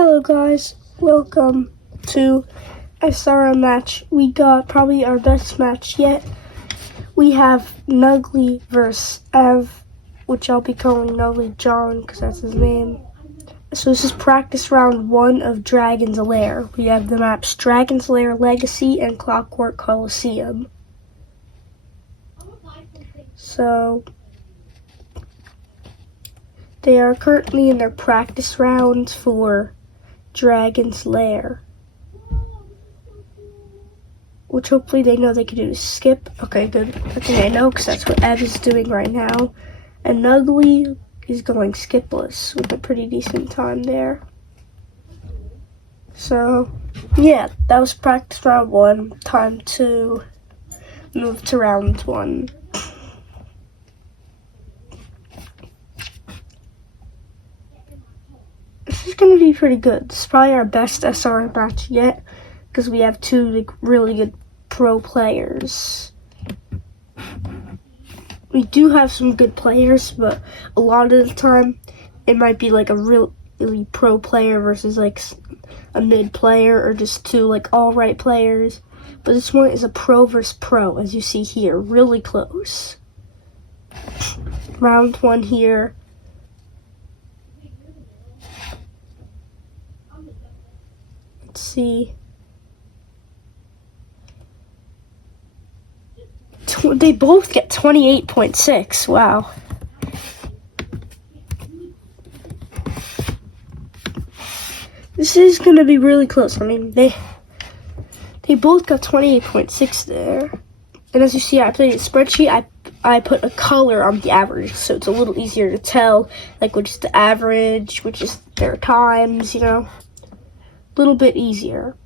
Hello guys, welcome to SRM match. We got probably our best match yet. We have Nugglei versus Ev, which I'll be calling Nugglei John because that's his name. So this is practice round 1 of Dragon's Lair. We have the maps Dragon's Lair Legacy and Clockwork Coliseum. So they are currently in their practice rounds for Dragon's Lair, which hopefully they know they can do skip. Okay, good. I think I know because that's what Ev is doing right now. And Nugglei is going skipless with a pretty decent time there. So, yeah, that was practice round 1. Time to move to round 1. This is going to be pretty good. This is probably our best SR match yet because we have 2 really good pro players. We do have some good players, but a lot of the time it might be like a really pro player versus like a mid player or just 2 all right players. But this one is a pro versus pro, as you see here, really close. Round 1 here. Let's see. They both get 28.6. Wow. This is going to be really close. I mean, they both got 28.6 there. And as you see, I played a spreadsheet. I put a color on the average, so it's a little easier to tell, which is the average, which is their times, a little bit easier.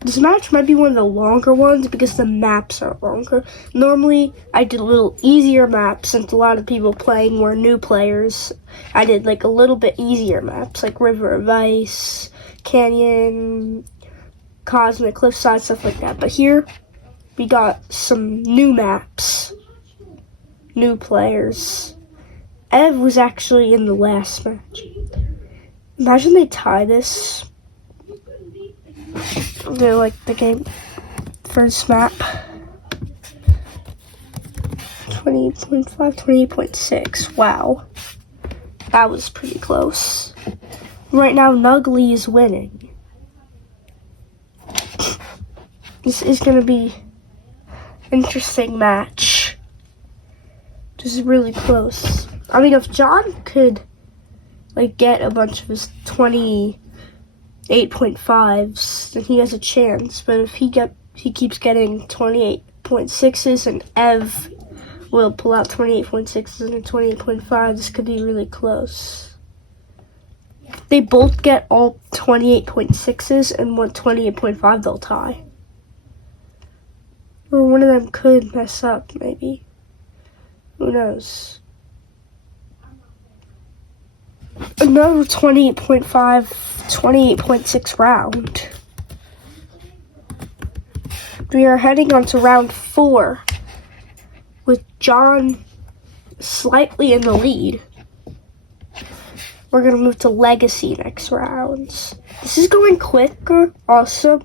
This match might be one of the longer ones because the maps are longer. Normally, I did a little easier maps since a lot of people playing were new players. I did a little bit easier maps like River of Ice, Canyon, Cosmic, Cliffside, stuff like that. But here, we got some new maps, new players. Ev was actually in the last match. Imagine they tie this. They're the game first map. 28.5, 28.6. Wow. That was pretty close. Right now, Nugglei is winning. This is going to be an interesting match. This is really close. I mean, if John could get a bunch of his 28.5s, then he has a chance. But if he keeps getting 28.6s and Ev will pull out 28.6s and 28.5, this could be really close. If they both get all 28.6s and 28.5, they'll tie. Or one of them could mess up, maybe. Who knows? Another 28.5, 28.6 round. We are heading on to round 4 with John slightly in the lead. We're going to move to Legacy next rounds. This is going quicker also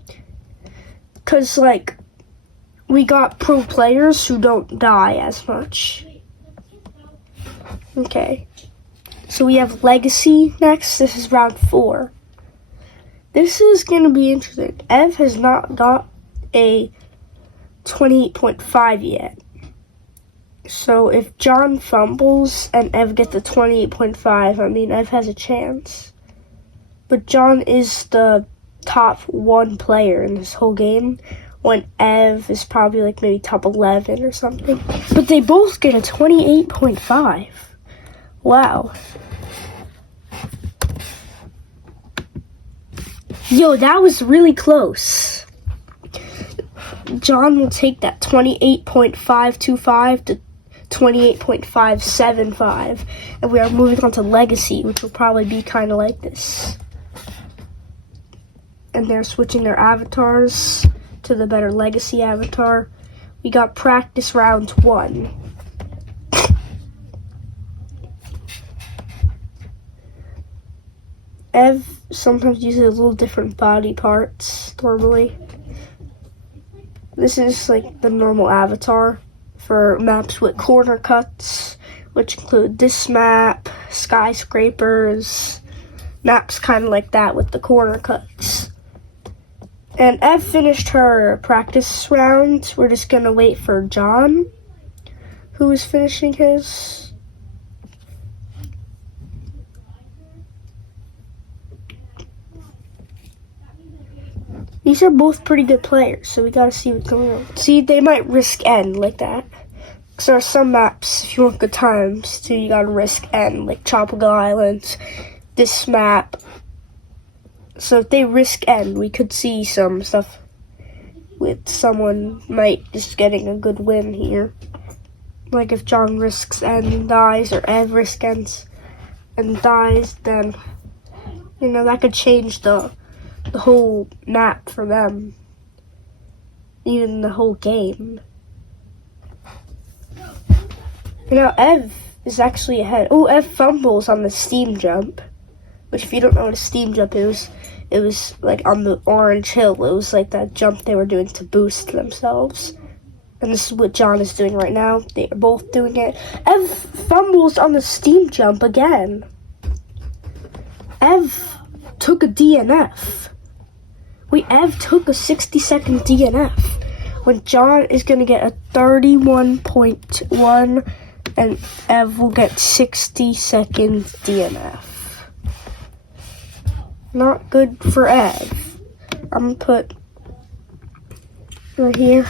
because we got pro players who don't die as much. Okay. So we have Legacy next. This is round 4. This is going to be interesting. Ev has not got a 28.5 yet. So if John fumbles and Ev gets a 28.5, I mean, Ev has a chance. But John is the top 1 player in this whole game, when Ev is probably maybe top 11 or something. But they both get a 28.5. Wow. Yo, that was really close. John will take that 28.525 to 28.575. And we are moving on to Legacy, which will probably be kind of like this. And they're switching their avatars to the better Legacy avatar. We got practice round 1. Ev sometimes use a little different body parts normally. This is like the normal avatar for maps with corner cuts, which include this map, skyscrapers, maps kind of like that with the corner cuts. And Ev finished her practice round. We're just gonna wait for John, who is finishing his. These are both pretty good players, so we gotta see what's going on. See, they might risk end like that. Because there are some maps, if you want good times, too, you gotta risk end, like Tropical Islands, this map. So if they risk end, we could see some stuff with someone might just getting a good win here. Like if John risks end and dies, or Ev risks ends and dies, then, you know, that could change the whole map for them, even the whole game. You know, Ev is actually ahead. Oh, Ev fumbles on the steam jump, which if you don't know what a steam jump is, it was like on the orange hill. It was like that jump they were doing to boost themselves. And this is what John is doing right now. They are both doing it. Ev fumbles on the steam jump again. Ev took a DNF. Wait, Ev took a 60-second DNF when John is going to get a 31.1 and Ev will get 60-second DNF. Not good for Ev. I'm going to put right here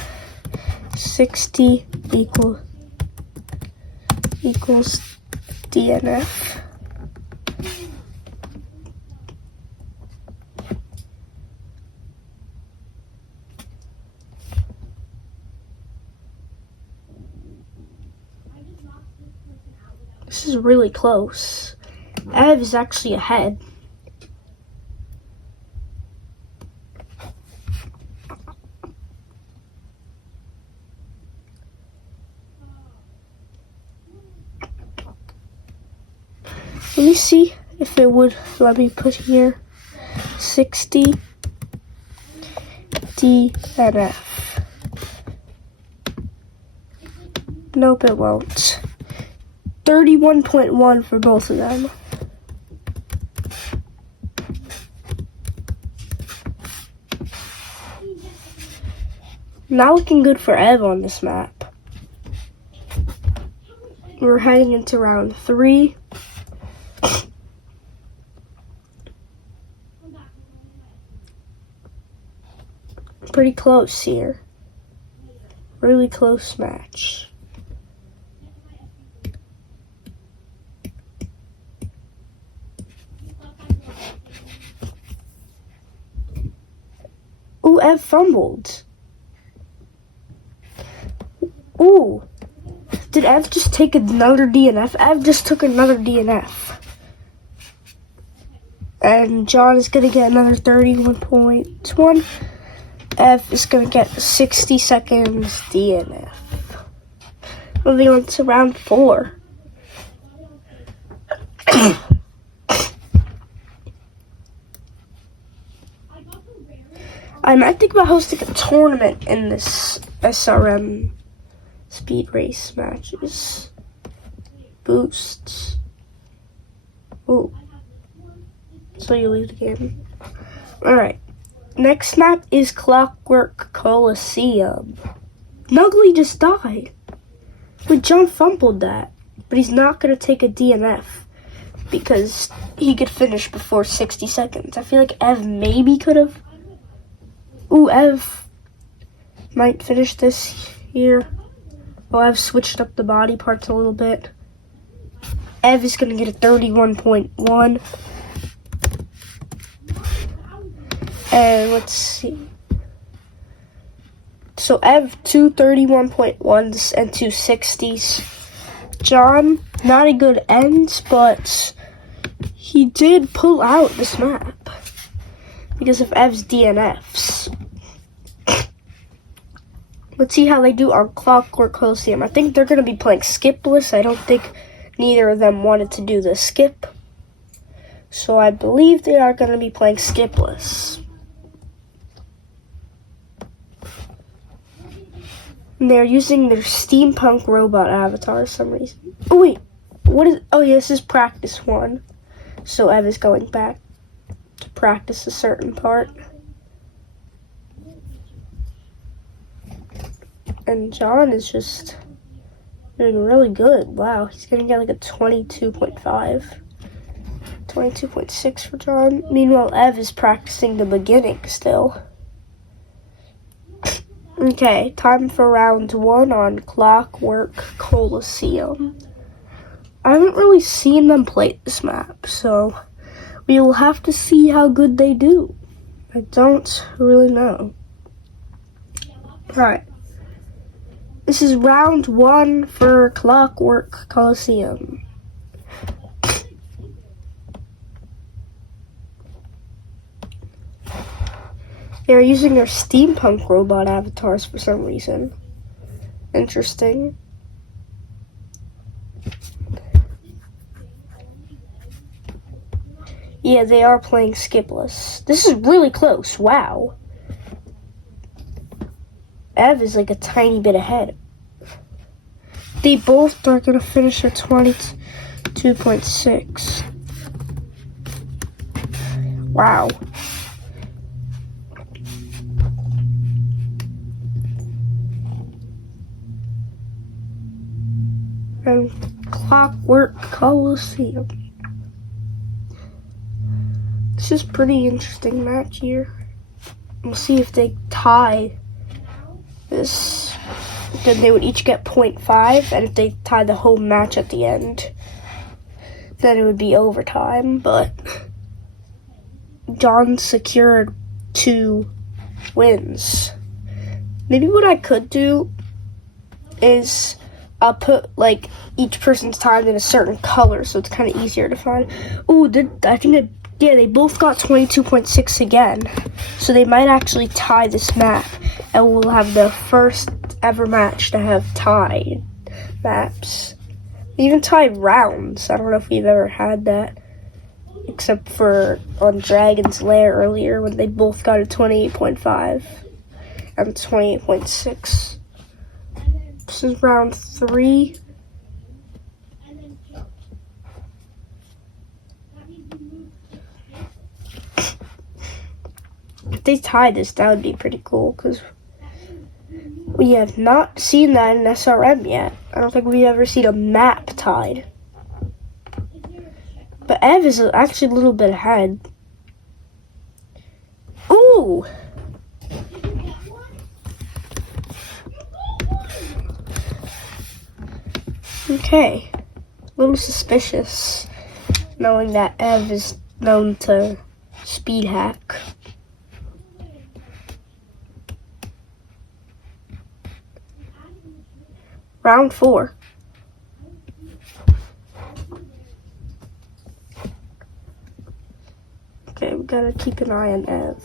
60 equals DNF. This is really close. Ev is actually ahead. Let me see if it would let me put here 60 DNF. Nope, it won't. 31.1 for both of them. Not looking good for Ev on this map. We're heading into round 3. Pretty close here. Really close match. Ooh, Ev fumbled. Ooh. Did Ev just take another DNF? Ev just took another DNF. And John is going to get another 31.1. Ev is going to get 60 seconds DNF. Moving on to round 4. I might think about hosting a tournament in this SRM speed race matches. Boosts. Ooh. So you leave the game. Alright. Next map is Clockwork Coliseum. Nugglei just died. But John fumbled that. But he's not going to take a DNF. Because he could finish before 60 seconds. I feel like Ev maybe could have. Ooh, Ev might finish this here. Oh, I've switched up the body parts a little bit. Ev is going to get a 31.1. And let's see. So Ev, 2 31.1s and 2 60s. John, not a good end, but he did pull out this map because of Ev's DNFs. Let's see how they do on Clockwork Coliseum. I think they're going to be playing skipless. I don't think neither of them wanted to do the skip. So I believe they are going to be playing skipless. And they're using their steampunk robot avatar for some reason. Oh wait, what is? Oh yeah, this is practice 1. So Ev is going back to practice a certain part. And John is just doing really good. Wow, he's gonna get like a 22.5. 22.6 for John. Meanwhile, Ev is practicing the beginning still. Okay, time for round 1 on Clockwork Coliseum. I haven't really seen them play this map, so we will have to see how good they do. I don't really know. Alright. This is round 1 for Clockwork Coliseum. They're using their steampunk robot avatars for some reason. Interesting. Yeah, they are playing skipless. This is really close. Wow. Ev is like a tiny bit ahead. They both are going to finish at 22.6. Wow. And Clockwork Coliseum. This is pretty interesting match here. We'll see if they tie this. Then they would each get 0.5, and if they tie the whole match at the end, then it would be overtime. But John secured 2 wins. Maybe what I could do is I'll put like each person's time in a certain color, so it's kind of easier to find. Ooh, I think they both got 22.6 again, so they might actually tie this map, and we'll have the first ever match to have tied maps. Even tied rounds. I don't know if we've ever had that, except for on Dragon's Lair earlier when they both got a 28.5 and 28.6. This is round 3. If they tie this, that would be pretty cool, because we have not seen that in SRM yet. I don't think we've ever seen a map tied. But Ev is actually a little bit ahead. Ooh! Okay. A little suspicious, knowing that Ev is known to speed hack. Round 4. Okay, we gotta keep an eye on Ev.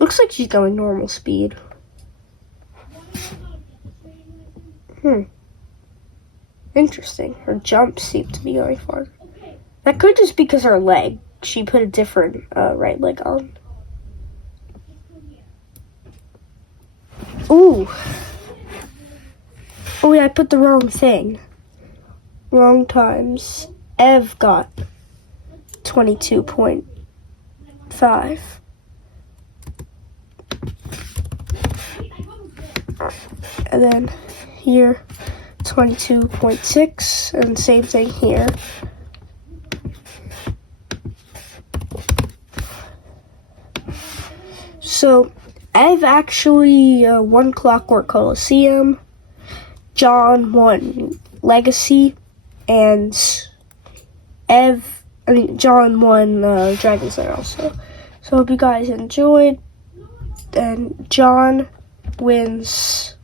Looks like she's going normal speed. Interesting. Her jumps seem to be going farther. That could just be because her leg. She put a different right leg on. Ooh. Oh yeah, I put the wrong thing. Wrong times. Ev got 22.5. And then here, 22.6, and same thing here. So, Ev actually won Clockwork Coliseum. John won Legacy, and John won Dragon's Lair also. So, hope you guys enjoyed, and John wins